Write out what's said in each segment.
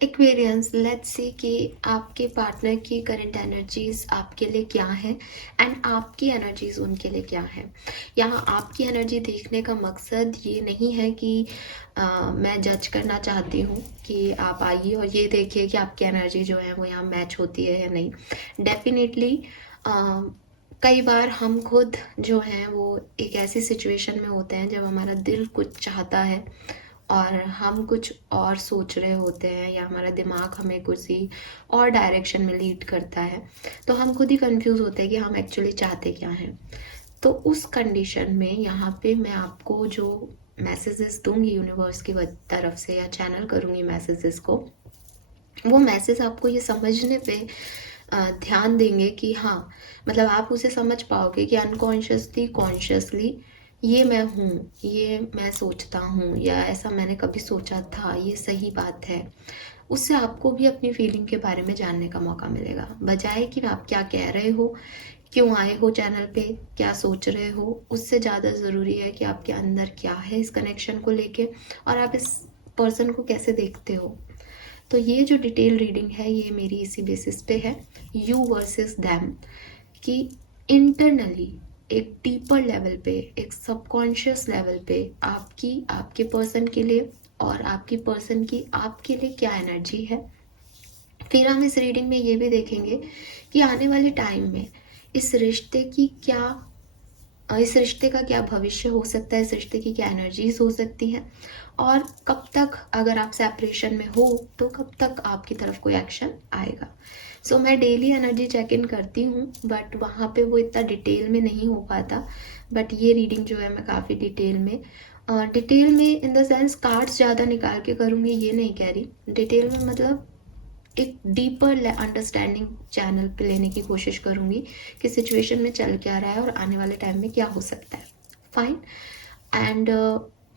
Aquarians, let's see कि आपके partner की करंट एनर्जीज आपके लिए क्या है एंड आपकी एनर्जीज उनके लिए क्या है। यहाँ आपकी एनर्जी देखने का मकसद ये नहीं है कि मैं जज करना चाहती हूँ कि आप आइए और ये देखिए कि आपकी एनर्जी जो है वो यहाँ मैच होती है या नहीं। डेफिनेटली कई बार हम खुद जो हैं वो एक ऐसी सिचुएशन में होते हैं जब हमारा दिल कुछ चाहता है और हम कुछ और सोच रहे होते हैं या हमारा दिमाग हमें किसी और डायरेक्शन में लीड करता है, तो हम खुद ही कंफ्यूज होते हैं कि हम एक्चुअली चाहते क्या हैं। तो उस कंडीशन में यहाँ पे मैं आपको जो मैसेजेस दूंगी यूनिवर्स की तरफ से या चैनल करूँगी मैसेजेस को, वो मैसेज आपको ये समझने पे ध्यान देंगे कि हाँ, मतलब आप उसे समझ पाओगे कि अनकॉन्शियसली कॉन्शियसली ये मैं हूँ, ये मैं सोचता हूँ, या ऐसा मैंने कभी सोचा था, ये सही बात है। उससे आपको भी अपनी फीलिंग के बारे में जानने का मौका मिलेगा, बजाय कि आप क्या कह रहे हो, क्यों आए हो चैनल पे, क्या सोच रहे हो। उससे ज़्यादा ज़रूरी है कि आपके अंदर क्या है इस कनेक्शन को लेके और आप इस पर्सन को कैसे देखते हो। तो ये जो डिटेल रीडिंग है ये मेरी इसी बेसिस पे है, यू वर्सेस दैम, कि इंटरनली एक डीपर लेवल पे, एक सबकॉन्शियस लेवल पे आपकी आपके पर्सन के लिए और आपकी पर्सन की आपके लिए क्या एनर्जी है। फिर हम इस रीडिंग में ये भी देखेंगे कि आने वाले टाइम में इस रिश्ते की क्या, इस रिश्ते का क्या भविष्य हो सकता है, इस रिश्ते की क्या एनर्जीज हो सकती हैं, और कब तक, अगर आप सेपरेशन में हो तो कब तक आपकी तरफ कोई एक्शन आएगा। सो मैं डेली एनर्जी चेक इन करती हूँ बट वहाँ पे वो इतना डिटेल में नहीं हो पाता। बट ये रीडिंग जो है मैं काफ़ी डिटेल में इन द सेंस कार्ड्स ज़्यादा निकाल के करूँगी ये नहीं कह रही, डिटेल में मतलब एक डीपर अंडरस्टैंडिंग चैनल पे लेने की कोशिश करूँगी कि सिचुएशन में चल क्या रहा है और आने वाले टाइम में क्या हो सकता है। फाइन। एंड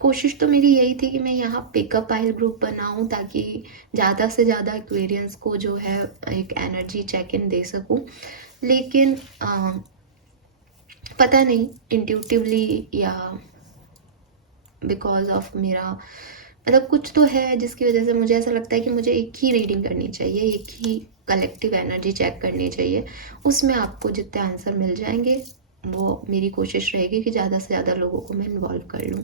कोशिश तो मेरी यही थी कि मैं यहाँ पिकअप आइल ग्रुप बनाऊँ ताकि ज़्यादा से ज़्यादा एक्वेरियंस को जो है एक एनर्जी चेक इन दे सकूँ। लेकिन पता नहीं इंट्यूटिवली या बिकॉज ऑफ मेरा मतलब कुछ तो है जिसकी वजह से मुझे ऐसा लगता है कि मुझे एक ही रीडिंग करनी चाहिए, एक ही कलेक्टिव एनर्जी चेक करनी चाहिए। उसमें आपको जितने आंसर मिल जाएंगे वो मेरी कोशिश रहेगी कि ज़्यादा से ज़्यादा लोगों को मैं इन्वॉल्व कर लूँ।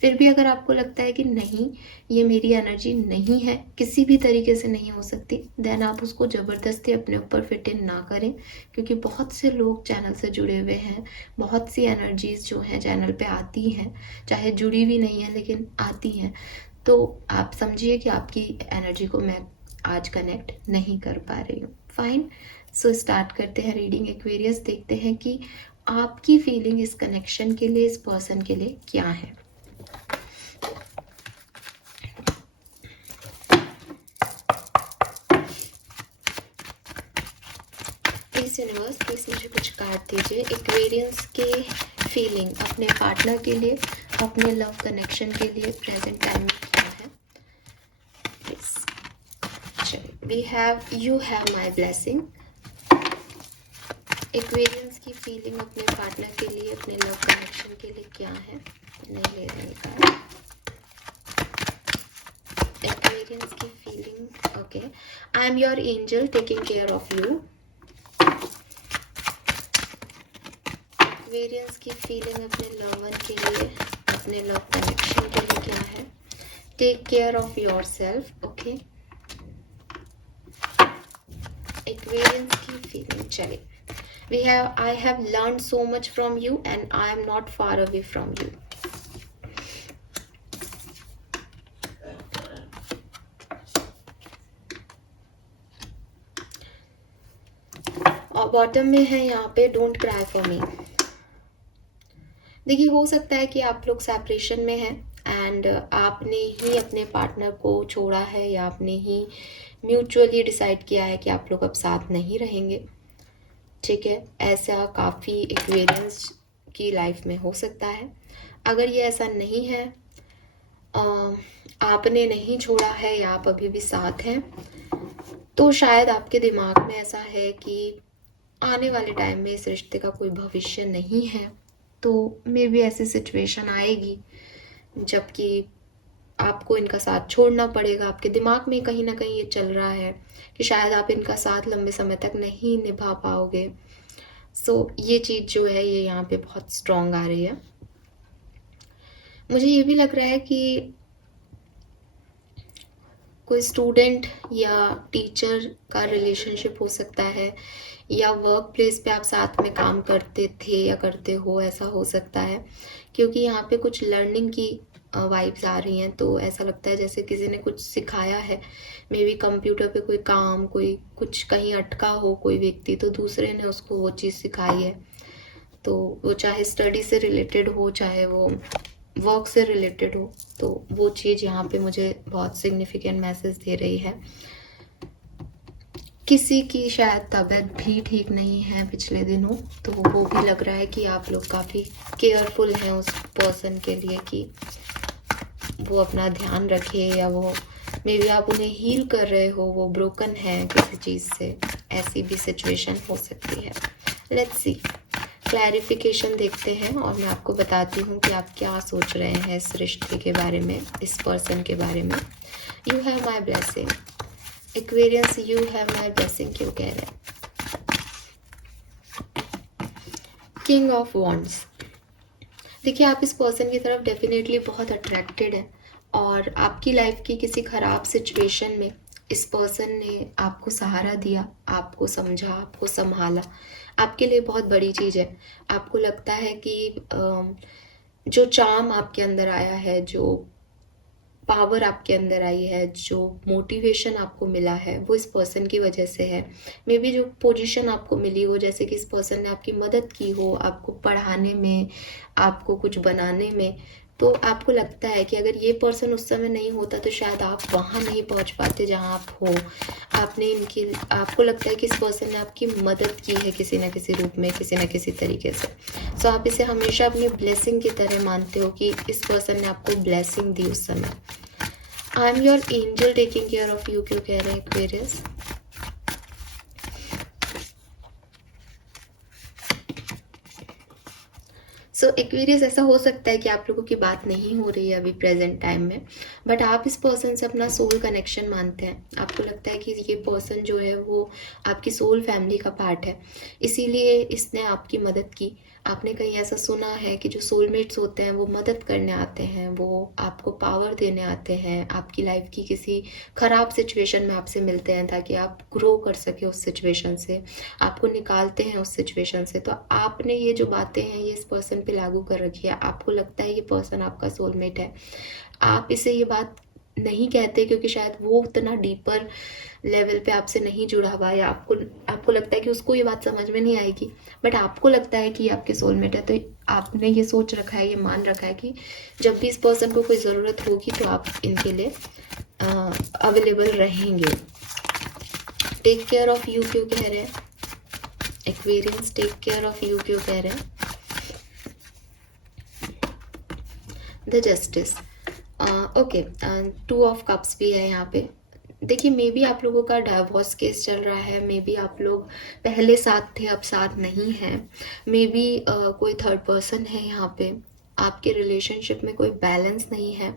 फिर भी अगर आपको लगता है कि नहीं, ये मेरी एनर्जी नहीं है, किसी भी तरीके से नहीं हो सकती, देन आप उसको ज़बरदस्ती अपने ऊपर फिट इन ना करें, क्योंकि बहुत से लोग चैनल से जुड़े हुए हैं, बहुत सी एनर्जीज जो हैं चैनल पे आती हैं, चाहे जुड़ी भी नहीं है लेकिन आती हैं। तो आप समझिए कि आपकी एनर्जी को मैं आज कनेक्ट नहीं कर पा रही हूँ। फाइन। सो स्टार्ट करते हैं रीडिंग एक्वेरियस, देखते हैं कि आपकी फीलिंग इस कनेक्शन के लिए, इस पर्सन के लिए क्या है। प्लीज यूनिवर्स, प्लीज मुझे कुछ कार्ड दीजिए एक्वेरियंस के फीलिंग अपने पार्टनर के लिए, अपने लव कनेक्शन के लिए प्रेजेंट टाइम में क्या है। We have, you have my blessing. Aquarians की फीलिंग अपने पार्टनर के लिए, अपने लव कनेक्शन के लिए क्या है। नहीं ले रहे कार्ड। एक्वेरियंस की feeling, okay, I am your angel taking care of you. Aquarians की फीलिंग अपने लव वन के लिए, अपने लव कनेक्शन के लिए क्या है। Take care of yourself, okay. Aquarians की फीलिंग, चलिए। We have, I have learned so much from you and I am not far away from you. और बॉटम में है यहाँ पे डोंट क्राई फॉर मी। देखिए, हो सकता है कि आप लोग सेपरेशन में हैं एंड आपने ही अपने पार्टनर को छोड़ा है या आपने ही म्यूचुअली डिसाइड किया है कि आप लोग अब साथ नहीं रहेंगे। ठीक है, ऐसा काफ़ी एक्वेरियंस की लाइफ में हो सकता है। अगर ये ऐसा नहीं है, आपने नहीं छोड़ा है या आप अभी भी साथ हैं, तो शायद आपके दिमाग में ऐसा है कि आने वाले टाइम में इस रिश्ते का कोई भविष्य नहीं है। तो मे बी ऐसी सिचुएशन आएगी जबकि आपको इनका साथ छोड़ना पड़ेगा। आपके दिमाग में कहीं ना कहीं ये चल रहा है कि शायद आप इनका साथ लंबे समय तक नहीं निभा पाओगे। सो ये चीज़ जो है ये यहाँ पे बहुत स्ट्रॉन्ग आ रही है। मुझे ये भी लग रहा है कि कोई स्टूडेंट या टीचर का रिलेशनशिप हो सकता है, या वर्क प्लेस पे आप साथ में काम करते थे या करते हो, ऐसा हो सकता है। क्योंकि यहाँ पे कुछ लर्निंग की वाइब्स आ रही हैं, तो ऐसा लगता है जैसे किसी ने कुछ सिखाया है। मे बी कंप्यूटर पे कोई काम, कोई कुछ कहीं अटका हो कोई व्यक्ति, तो दूसरे ने उसको वो चीज़ सिखाई है। तो वो चाहे स्टडी से रिलेटेड हो, चाहे वो वर्क से रिलेटेड हो, तो वो चीज़ यहाँ पे मुझे बहुत सिग्निफिकेंट मैसेज दे रही है। किसी की शायद तबीयत भी ठीक नहीं है पिछले दिनों, तो वो भी लग रहा है कि आप लोग काफ़ी केयरफुल हैं उस पर्सन के लिए कि वो अपना ध्यान रखे, या वो मे बी आप उन्हें हील कर रहे हो, वो ब्रोकन है किसी चीज़ से, ऐसी भी सिचुएशन हो सकती है। लेट्स सी, क्लैरिफिकेशन देखते हैं और मैं आपको बताती हूँ कि आप क्या सोच रहे हैं इस रिश्ते के बारे में, इस पर्सन के बारे में। You have my blessing Aquarians, you have my blessing क्यों कह रहे हैं। किंग ऑफ वॉन्ड्स, देखिए आप इस पर्सन की तरफ डेफिनेटली बहुत अट्रैक्टेड हैं, और आपकी लाइफ की किसी ख़राब सिचुएशन में इस पर्सन ने आपको सहारा दिया, आपको समझा, आपको संभाला। आपके लिए बहुत बड़ी चीज़ है। आपको लगता है कि जो चार्म आपके अंदर आया है, जो पावर आपके अंदर आई है, जो मोटिवेशन आपको मिला है, वो इस पर्सन की वजह से है। मे बी जो पोजीशन आपको मिली हो, जैसे कि इस पर्सन ने आपकी मदद की हो, आपको पढ़ाने में, आपको कुछ बनाने में, तो आपको लगता है कि अगर ये पर्सन उस समय नहीं होता तो शायद आप वहाँ नहीं पहुँच पाते जहाँ आप हो। आपको लगता है कि इस पर्सन ने आपकी मदद की है किसी न किसी रूप में, किसी न किसी तरीके से। सो आप इसे हमेशा अपनी ब्लेसिंग की तरह मानते हो कि इस पर्सन ने आपको ब्लेसिंग दी उस समय। आई am your angel taking care of you क्यों कह रहे हैं एक्वेरियस। सो एक्वेरियस, ऐसा हो सकता है कि आप लोगों की बात नहीं हो रही है अभी प्रेजेंट टाइम में, बट आप इस पर्सन से अपना सोल कनेक्शन मानते हैं। आपको लगता है कि ये पर्सन जो है वो आपकी सोल फैमिली का पार्ट है, इसीलिए इसने आपकी मदद की। आपने कहीं ऐसा सुना है कि जो सोलमेट्स होते हैं वो मदद करने आते हैं, वो आपको पावर देने आते हैं, आपकी लाइफ की किसी ख़राब सिचुएशन में आपसे मिलते हैं ताकि आप ग्रो कर सके उस सिचुएशन से, आपको निकालते हैं उस सिचुएशन से। तो आपने ये जो बातें हैं ये इस पर्सन पे लागू कर रखी है। आपको लगता है ये पर्सन आपका सोलमेट है। आप इसे ये बात नहीं कहते क्योंकि शायद वो उतना डीपर लेवल पे आपसे नहीं जुड़ा हुआ, या आपको लगता है कि उसको ये बात समझ में नहीं आएगी, बट आपको लगता है कि ये आपके सोलमेट है। तो आपने ये सोच रखा है, ये मान रखा है कि जब भी इस पर्सन को कोई ज़रूरत होगी तो आप इनके लिए अवेलेबल रहेंगे। टेक केयर ऑफ यू क्यों कह रहे हैं Aquarians, take care of you क्यों कह रहे हैं। The justice, okay, 2 of cups भी है यहाँ पे। देखिए मे बी आप लोगों का डाइवोर्स केस चल रहा है, मे बी आप लोग पहले साथ थे अब साथ नहीं हैं, मे बी कोई थर्ड पर्सन है यहाँ पे, आपके रिलेशनशिप में कोई बैलेंस नहीं है।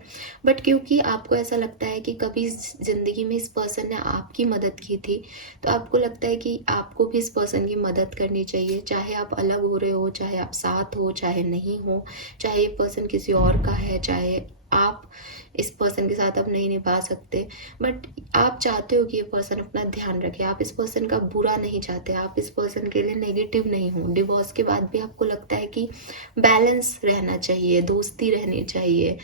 बट क्योंकि आपको ऐसा लगता है कि कभी ज़िंदगी में इस पर्सन ने आपकी मदद की थी, तो आपको लगता है कि आपको भी इस पर्सन की मदद करनी चाहिए, चाहे आप अलग हो रहे हो, चाहे आप साथ हो, चाहे नहीं हो, चाहे ये पर्सन किसी और का है, चाहे आप इस पर्सन के साथ अब नहीं निभा सकते, बट आप चाहते हो कि ये पर्सन अपना ध्यान रखे। आप इस पर्सन का बुरा नहीं चाहते, आप इस पर्सन के लिए नेगेटिव नहीं हो। डिवोर्स के बाद भी आपको लगता है कि बैलेंस रहना चाहिए, दोस्ती रहनी चाहिए,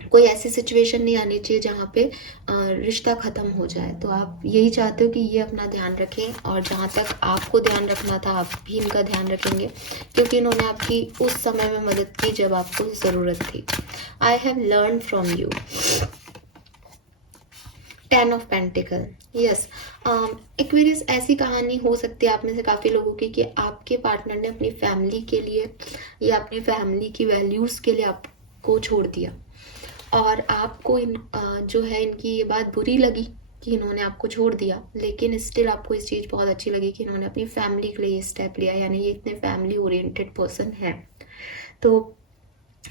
कोई ऐसी सिचुएशन नहीं आनी चाहिए जहाँ पे रिश्ता ख़त्म हो जाए। तो आप यही चाहते हो कि ये अपना ध्यान रखें, और जहाँ तक आपको ध्यान रखना था आप भी इनका ध्यान रखेंगे, क्योंकि इन्होंने आपकी उस समय में मदद की जब आपको ज़रूरत थी। I have learn from you, 10 of pentacle, yes. Aquarius, ऐसी कहानी हो सकती है आप में से काफ़ी लोगों की कि आपके पार्टनर ने अपनी फैमिली के लिए या अपनी फैमिली की वैल्यूज़ के लिए आपको छोड़ दिया, और आपको जो है इनकी ये बात बुरी लगी कि इन्होंने आपको छोड़ दिया, लेकिन स्टिल आपको इस चीज़ बहुत अच्छी लगी कि इन्होंने अपनी फैमिली के लिए ये स्टेप लिया, यानी ये इतने फैमिली ओरिएंटेड पर्सन है। तो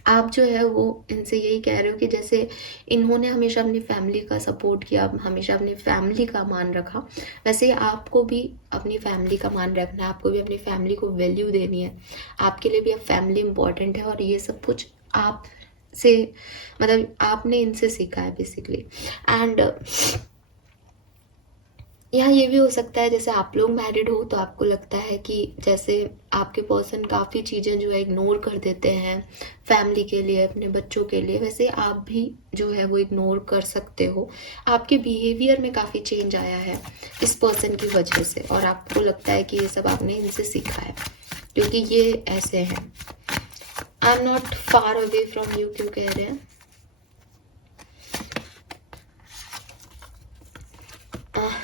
आप जो है वो इनसे यही कह रहे हो कि जैसे इन्होंने हमेशा अपनी फैमिली का सपोर्ट किया, हमेशा अपनी फैमिली का मान रखा, वैसे ही आपको भी अपनी फैमिली का मान रखना है, आपको भी अपनी फैमिली को वैल्यू देनी है। आपके लिए भी अब फैमिली इम्पॉर्टेंट है और ये सब कुछ आप से मतलब आपने इनसे सीखा है बेसिकली। एंड यहाँ ये भी हो सकता है जैसे आप लोग मैरिड हो तो आपको लगता है कि जैसे आपके पर्सन काफ़ी चीज़ें जो है इग्नोर कर देते हैं फैमिली के लिए, अपने बच्चों के लिए, वैसे आप भी जो है वो इग्नोर कर सकते हो। आपके बिहेवियर में काफ़ी चेंज आया है इस पर्सन की वजह से और आपको लगता है कि ये सब आपने इनसे सीखा है क्योंकि ये ऐसे हैं। I am not far away from you क्यों कह रहे हैं?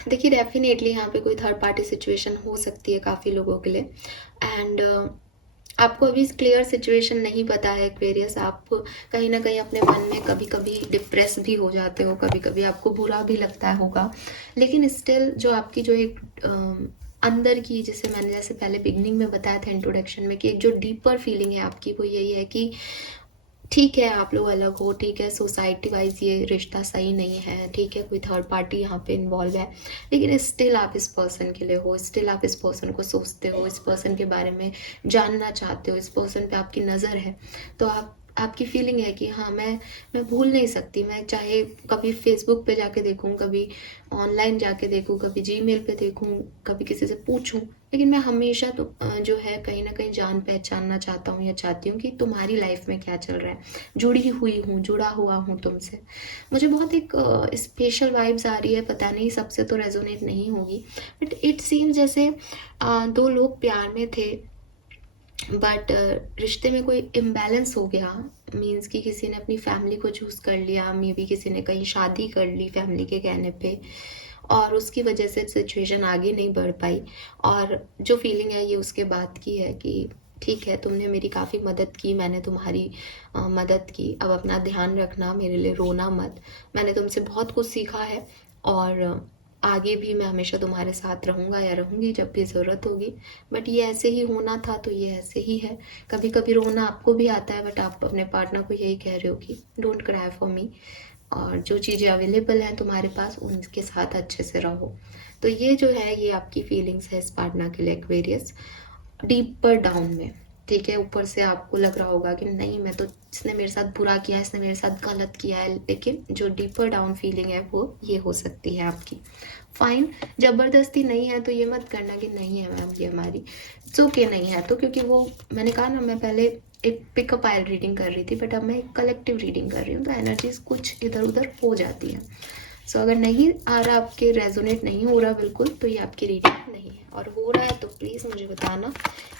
देखिए डेफिनेटली यहाँ पे कोई थर्ड पार्टी सिचुएशन हो सकती है काफ़ी लोगों के लिए। एंड आपको अभी क्लियर सिचुएशन नहीं पता है एक्वेरियस। आप कहीं ना कहीं अपने मन में कभी कभी डिप्रेस भी हो जाते हो, कभी कभी आपको बुरा भी लगता होगा, लेकिन स्टिल जो आपकी जो एक अंदर की, जिसे मैंने जैसे पहले बिगनिंग में बताया था इंट्रोडक्शन में, कि एक जो डीपर फीलिंग है आपकी वो यही है कि ठीक है आप लोग अलग हो, ठीक है सोसाइटी वाइज ये रिश्ता सही नहीं है, ठीक है कोई थर्ड पार्टी यहाँ पे इन्वॉल्व है, लेकिन स्टिल आप इस पर्सन के लिए हो, स्टिल आप इस पर्सन को सोचते हो, इस पर्सन के बारे में जानना चाहते हो, इस पर्सन पे आपकी नज़र है। तो आपकी फीलिंग है कि हाँ मैं भूल नहीं सकती, मैं चाहे कभी फेसबुक पे जाके देखूँ, कभी ऑनलाइन जाके देखूँ, कभी जीमेल पे देखूँ, कभी किसी से पूछूँ, लेकिन मैं हमेशा तो जो है कहीं ना कहीं जान पहचानना चाहता हूँ या चाहती हूँ कि तुम्हारी लाइफ में क्या चल रहा है, जुड़ी हुई हूँ, जुड़ा हुआ हूँ तुमसे। मुझे बहुत एक स्पेशल वाइब्स आ रही है, पता नहीं सबसे तो रेजोनेट नहीं होगी, बट इट सीम जैसे दो लोग प्यार में थे बट रिश्ते में कोई इम्बैलेंस हो गया। मीन्स कि किसी ने अपनी फैमिली को चूज़ कर लिया, मे बी किसी ने कहीं शादी कर ली फैमिली के कहने पे, और उसकी वजह से सिचुएशन आगे नहीं बढ़ पाई। और जो फीलिंग है ये उसके बाद की है कि ठीक है तुमने मेरी काफ़ी मदद की, मैंने तुम्हारी मदद की, अब अपना ध्यान रखना, मेरे लिए रोना मत, मैंने तुमसे बहुत कुछ सीखा है और आगे भी मैं हमेशा तुम्हारे साथ रहूँगा या रहूँगी जब भी ज़रूरत होगी। बट ये ऐसे ही होना था तो ये ऐसे ही है। कभी कभी रोना आपको भी आता है बट आप अपने पार्टनर को यही कह रहे हो कि डोंट क्राई फॉर मी, और जो चीज़ें अवेलेबल हैं तुम्हारे पास उनके साथ अच्छे से रहो। तो ये जो है ये आपकी फीलिंग्स है इस पार्टनर के लिए एक्वेरियस, डीपर डाउन में। ठीक है, ऊपर से आपको लग रहा होगा कि नहीं मैं तो, इसने मेरे साथ बुरा किया है, इसने मेरे साथ गलत किया है, लेकिन जो डीपर डाउन फीलिंग है वो ये हो सकती है आपकी। फाइन, जबरदस्ती नहीं है तो ये मत करना कि नहीं है मैम ये हमारी, सो के नहीं है तो, क्योंकि वो मैंने कहा ना मैं पहले एक पिकअप आयल रीडिंग कर रही थी बट अब मैं एक कलेक्टिव रीडिंग कर रही हूँ, तो एनर्जीज कुछ इधर उधर हो जाती हैं। सो अगर नहीं आ रहा, आपके रेजोनेट नहीं हो रहा बिल्कुल, तो ये आपकी रीडिंग नहीं है, और हो रहा है तो प्लीज़ मुझे बताना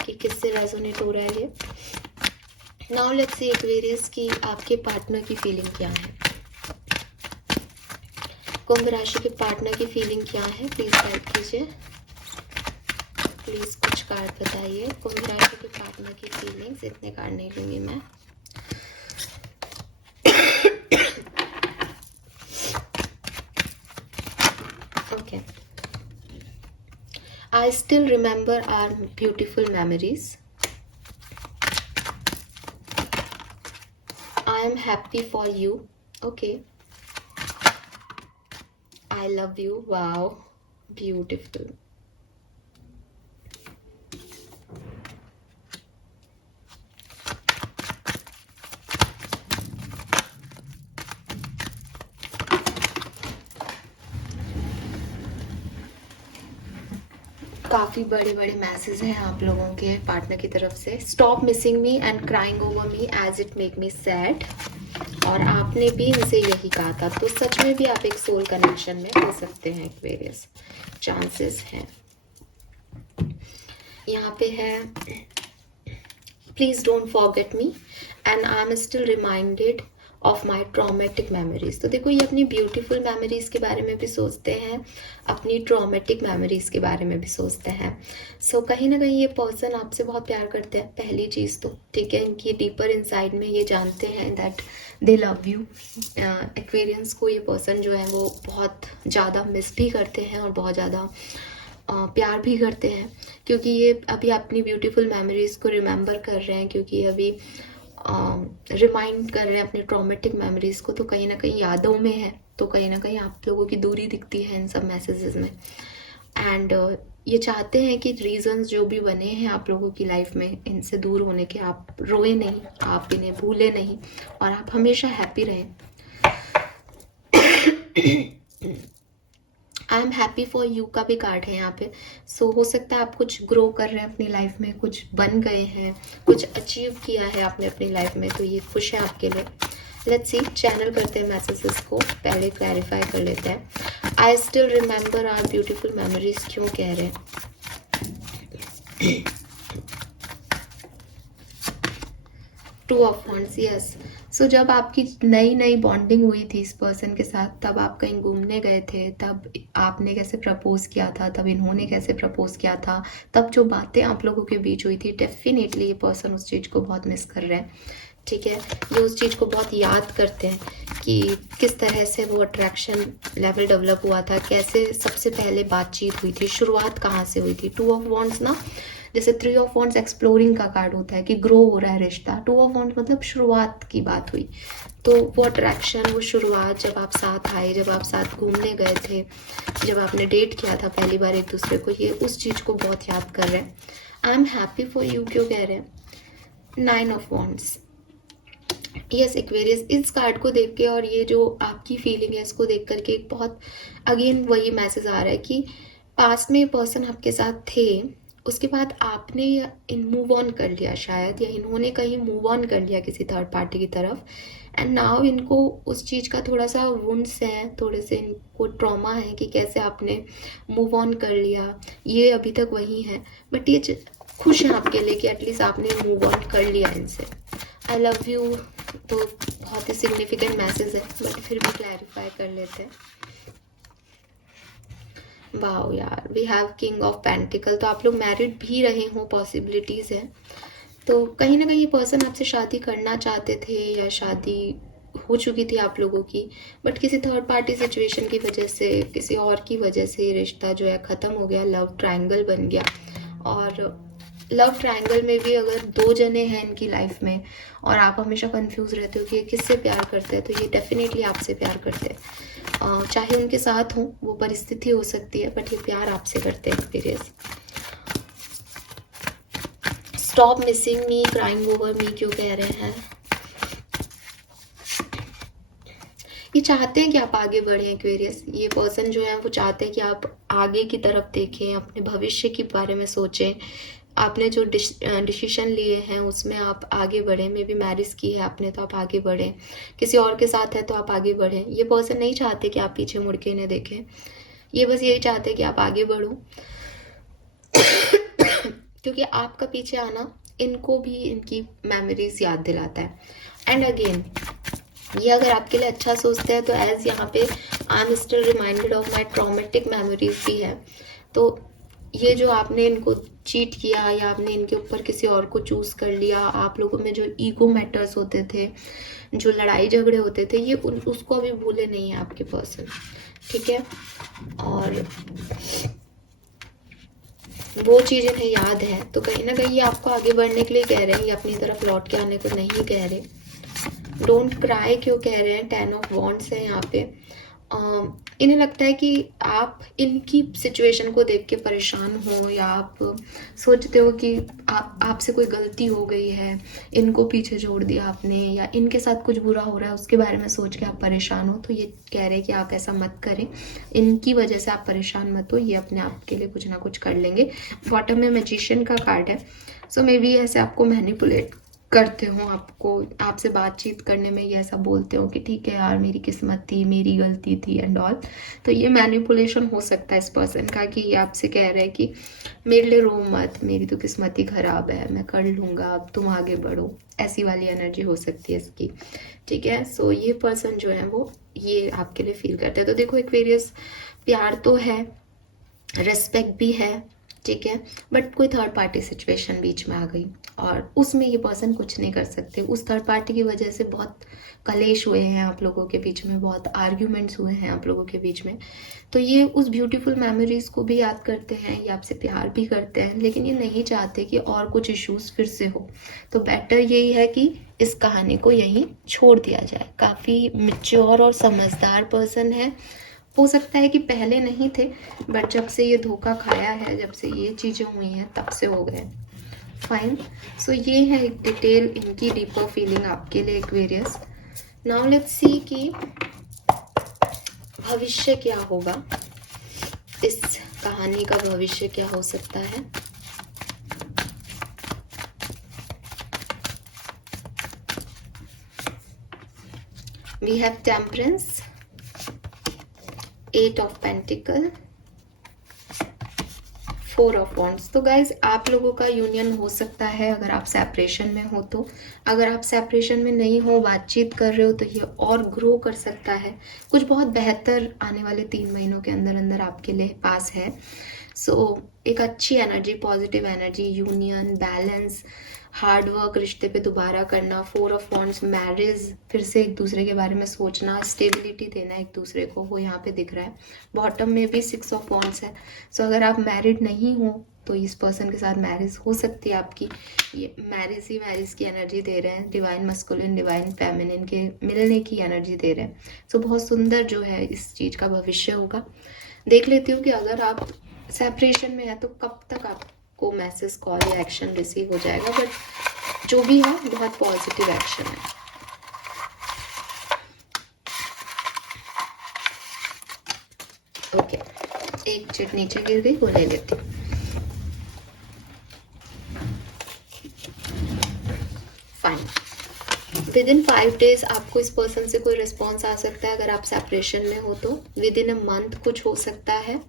कि किससे रेजोनेट हो रहा है ये। नाउ लेट्स सी एक्वेरियस की आपके पार्टनर की फीलिंग क्या है। कुंभ राशि के पार्टनर की फीलिंग क्या है, प्लीज हेल्प कीजिए, प्लीज कुछ कार्ड बताइए। कुंभ राशि के पार्टनर की फीलिंग्स, इतने कार्ड नहीं लूंगी मैं। Okay, I still remember our beautiful memories. I am happy for you. Okay. I love you. Wow. Beautiful. काफ़ी बड़े बड़े मैसेज हैं आप लोगों के पार्टनर की तरफ से। Stop missing me and crying over me as it make me sad. और आपने भी इनसे यही कहा था, तो सच में भी आप एक सोल कनेक्शन में हो सकते हैं, एक्वेरियस चांसेस हैं। यहाँ पे है please don't forget me and I am still reminded of my traumatic memories. तो देखो ये अपनी ब्यूटीफुल मेमोरीज के बारे में भी सोचते हैं, अपनी ट्रॉमेटिक मेमोरीज के बारे में भी सोचते हैं। सो कहीं ना कहीं ये पर्सन आपसे बहुत प्यार करते हैं, पहली चीज़ तो ठीक है, इनकी डीपर इनसाइड में ये जानते हैं that they love you. Aquarians को ये पर्सन जो है वो बहुत ज़्यादा मिस भी करते हैं और बहुत ज़्यादा प्यार भी करते हैं, क्योंकि ये अभी अपनी ब्यूटीफुल मेमोरीज को रिमेंबर कर रहे हैं, क्योंकि अभी रिमाइंड कर रहे हैं अपनी ट्रॉमेटिक मेमोरीज को, तो कहीं ना कहीं यादों में है, तो कहीं ना कहीं आप लोगों की दूरी दिखती है इन सब मैसेजेस में। एंड ये चाहते हैं कि रीजंस जो भी बने हैं आप लोगों की लाइफ में इनसे दूर होने के, आप रोए नहीं, आप इन्हें भूले नहीं, और आप हमेशा हैप्पी रहें। I am happy for you का भी कार्ड है यहाँ पे। सो हो सकता है आप कुछ ग्रो कर रहे हैं अपनी लाइफ में, कुछ बन गए हैं, कुछ अचीव किया है आपने अपनी लाइफ में, तो ये खुश है आपके लिए। लेट्स सी, चैनल करते हैं मैसेजेस को, पहले क्लैरिफाई कर लेते हैं। I still remember our beautiful memories क्यों कह रहे हैं? Two of wands, yes. So जब आपकी नई नई बॉन्डिंग हुई थी इस पर्सन के साथ, तब आप कहीं घूमने गए थे, तब आपने कैसे प्रपोज किया था, तब इन्होंने कैसे प्रपोज किया था, तब जो बातें आप लोगों के बीच हुई थी, डेफिनेटली ये पर्सन उस चीज़ को बहुत मिस कर रहे हैं। ठीक है, ये उस चीज़ को बहुत याद करते हैं कि किस तरह से वो अट्रैक्शन लेवल डेवलप हुआ था, कैसे सबसे पहले बातचीत हुई थी, शुरुआत कहाँ से हुई थी। टू ऑफ वॉन्ड्स ना, जैसे थ्री ऑफ वॉन्ड्स एक्सप्लोरिंग का कार्ड होता है कि ग्रो हो रहा है रिश्ता, टू ऑफ वॉन्ड्स मतलब शुरुआत की बात हुई। तो वो अट्रैक्शन, वो शुरुआत, जब आप साथ आए, जब आप साथ घूमने गए थे, जब आपने डेट किया था पहली बार एक दूसरे को, ये उस चीज़ को बहुत याद कर रहे हैं। I am happy for you क्यों कह रहे हैं? 9 ऑफ वॉन्ड्स, यस एक्वेरियस। इस कार्ड को देख के और ये जो आपकी फीलिंग है इसको देख करके एक बहुत अगेन वही मैसेज आ रहा है कि पास्ट में ये पर्सन आपके साथ थे, उसके बाद आपने इन मूव ऑन कर लिया शायद, या इन्होंने कहीं मूव ऑन कर लिया किसी थर्ड पार्टी की तरफ, एंड नाउ इनको उस चीज़ का थोड़ा सा वुंड्स है, थोड़े से इनको ट्रॉमा है कि कैसे आपने मूव ऑन कर लिया, ये अभी तक वही है। बट ये खुश है आपके लिए कि एटलीस्ट आपने मूव ऑन कर लिया इनसे। आई लव यू तो बहुत ही सिग्निफिकेंट मैसेज है, बट फिर भी क्लैरिफाई कर लेते हैं। वाओ यार, we have king of pentacle, तो आप लोग मैरिड भी रहे हो, पॉसिबिलिटीज़ है। तो कहीं ना कहीं ये पर्सन आपसे शादी करना चाहते थे, या शादी हो चुकी थी आप लोगों की, बट किसी थर्ड पार्टी सिचुएशन की वजह से, किसी और की वजह से रिश्ता जो है ख़त्म हो गया, लव ट्रायंगल बन गया। और लव ट्रायंगल में भी अगर 2 जने हैं इनकी लाइफ में और आप हमेशा कंफ्यूज रहते हो कि ये किससे प्यार करते हैं, तो ये डेफिनेटली आपसे प्यार करते हैं। चाहे उनके साथ हो, वो परिस्थिति हो सकती है, बट ये प्यार आपसे करते हैं एक्सपीरियंस। स्टॉप मिसिंग मी, क्राइंग ओवर मी क्यों कह रहे हैं? ये चाहते हैं कि आप आगे बढ़ें एक्वेरियस। ये पर्सन जो है वो चाहते हैं कि आप आगे की तरफ देखें, अपने भविष्य के बारे में सोचें, आपने जो डिसीजन लिए हैं उसमें आप आगे बढ़ें। मे बी मैरिज की है आपने तो आप आगे बढ़ें, किसी और के साथ है तो आप आगे बढ़ें। ये पर्सन नहीं चाहते कि आप पीछे मुड़ के इन्हें देखें, ये बस यही चाहते हैं कि आप आगे बढ़ो क्योंकि आपका पीछे आना इनको भी इनकी मेमोरीज याद दिलाता है। एंड अगेन ये अगर आपके लिए अच्छा सोचते हैं तो एज यहाँ पे I am still reminded of my traumatic memories भी है। तो ये जो आपने इनको चीट किया या आपने इनके ऊपर किसी और को चूज कर लिया, आप लोगों में जो ईगो मैटर्स होते थे, जो लड़ाई झगड़े होते थे, ये उसको अभी भूले नहीं है आपके पर्सन। ठीक है, और वो चीज़ इन्हें याद है, तो कहीं ना कहीं ये आपको आगे बढ़ने के लिए कह रहे हैं, ये अपनी तरफ लौट के आने को नहीं कह रहे। डोंट क्राई क्यों कह रहे हैं? 10 ऑफ वॉन्ड्स है यहाँ पे। इन्हें लगता है कि आप इनकी सिचुएशन को देख के परेशान हो, या आप सोचते हो कि आपसे कोई गलती हो गई है, इनको पीछे छोड़ दिया आपने, या इनके साथ कुछ बुरा हो रहा है उसके बारे में सोच के आप परेशान हो। तो ये कह रहे हैं कि आप ऐसा मत करें, इनकी वजह से आप परेशान मत हो, ये अपने आप के लिए कुछ ना कुछ कर लेंगे। बॉटम में मैजिशियन का कार्ड है। सो मे बी ऐसे आपको मैनिपुलेट करते हो, आपसे बातचीत करने में ये ऐसा बोलते हो कि ठीक है यार मेरी किस्मत थी, मेरी गलती थी एंड ऑल। तो ये मैनिपुलेशन हो सकता है इस पर्सन का, कि ये आपसे कह रहा है कि मेरे लिए रो मत, मेरी तो किस्मत ही खराब है, मैं कर लूँगा, अब तुम आगे बढ़ो, ऐसी वाली एनर्जी हो सकती है इसकी। ठीक है, सो ये पर्सन जो है वो ये आपके लिए फील करते हैं। तो देखो एक्वेरियस, प्यार तो है, रेस्पेक्ट भी है, ठीक है, बट कोई थर्ड पार्टी सिचुएशन बीच में आ गई और उसमें ये पर्सन कुछ नहीं कर सकते। उस थर्ड पार्टी की वजह से बहुत कलेश हुए हैं आप लोगों के बीच में, बहुत आर्ग्यूमेंट्स हुए हैं आप लोगों के बीच में। तो ये उस ब्यूटीफुल मेमोरीज को भी याद करते हैं, ये आपसे प्यार भी करते हैं, लेकिन ये नहीं चाहते कि और कुछ इश्यूज फिर से हो। तो बेटर यही है कि इस कहानी को यहीं छोड़ दिया जाए। काफ़ी मैच्योर और समझदार पर्सन है। हो सकता है कि पहले नहीं थे, बट जब से ये धोखा खाया है, जब से ये चीज़ें हुई हैं, तब से हो गए। फाइन। सो ये है एक डिटेल इनकी डीपर फीलिंग आपके लिए एक्वेरियस। नाउ लेट्स सी कि भविष्य क्या होगा, इस कहानी का भविष्य क्या हो सकता है। We have temperance, 8 of pentacle, 4 of wands. तो गाइज आप लोगों का यूनियन हो सकता है अगर आप सेपरेशन में हो तो। अगर आप सेपरेशन में नहीं हो, बातचीत कर रहे हो, तो ये और ग्रो कर सकता है। कुछ बहुत बेहतर आने वाले 3 महीनों के अंदर अंदर आपके लिए पास है। सो एक अच्छी energy, positive energy, union, balance, hard work, रिश्ते पे दोबारा करना, 4 ऑफ वॉन्ड्स, मैरिज, फिर से एक दूसरे के बारे में सोचना, स्टेबिलिटी देना एक दूसरे को, वो यहाँ पे दिख रहा है। बॉटम में भी 6 ऑफ वॉन्ड्स है। सो अगर आप मैरिड नहीं हो तो इस पर्सन के साथ मैरिज हो सकती है आपकी। ये मैरिज की एनर्जी दे रहे हैं। डिवाइन मस्कुलिन, डिवाइन फेमिनिन के मिलने की एनर्जी दे रहे हैं। सो बहुत सुंदर जो है इस चीज़ का भविष्य होगा। देख लेती हूँ कि अगर आप सेपरेशन में है तो कब तक आपको मैसेज, कॉल या एक्शन रिसीव हो जाएगा, बट जो भी है बहुत पॉजिटिव एक्शन है। ओके, एक चिट नीचे गिर गई, वो ले लेती हूँ। फाइन। विद इन 5 डेज आपको इस पर्सन से कोई रिस्पॉन्स आ सकता है अगर आप सेपरेशन में हो तो। विद इन अ मंथ कुछ हो सकता है।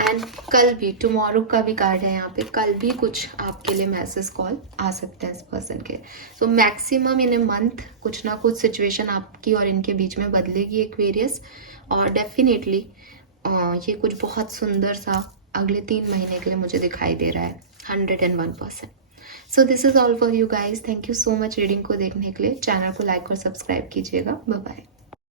एंड कल भी, टुमारो का भी कार्ड है यहाँ पे, कल भी कुछ आपके लिए मैसेज, कॉल आ सकते हैं इस पर्सन के। So maximum in a month कुछ ना कुछ सिचुएशन आपकी और इनके बीच में बदलेगी एक्वेरियस। और डेफिनेटली ये कुछ बहुत सुंदर सा अगले 3 महीने के लिए मुझे दिखाई दे रहा है, 101%। So this is all for you guys. Thank you so much reading को देखने के लिए। चैनल को लाइक और सब्सक्राइब कीजिएगा। Bye bye.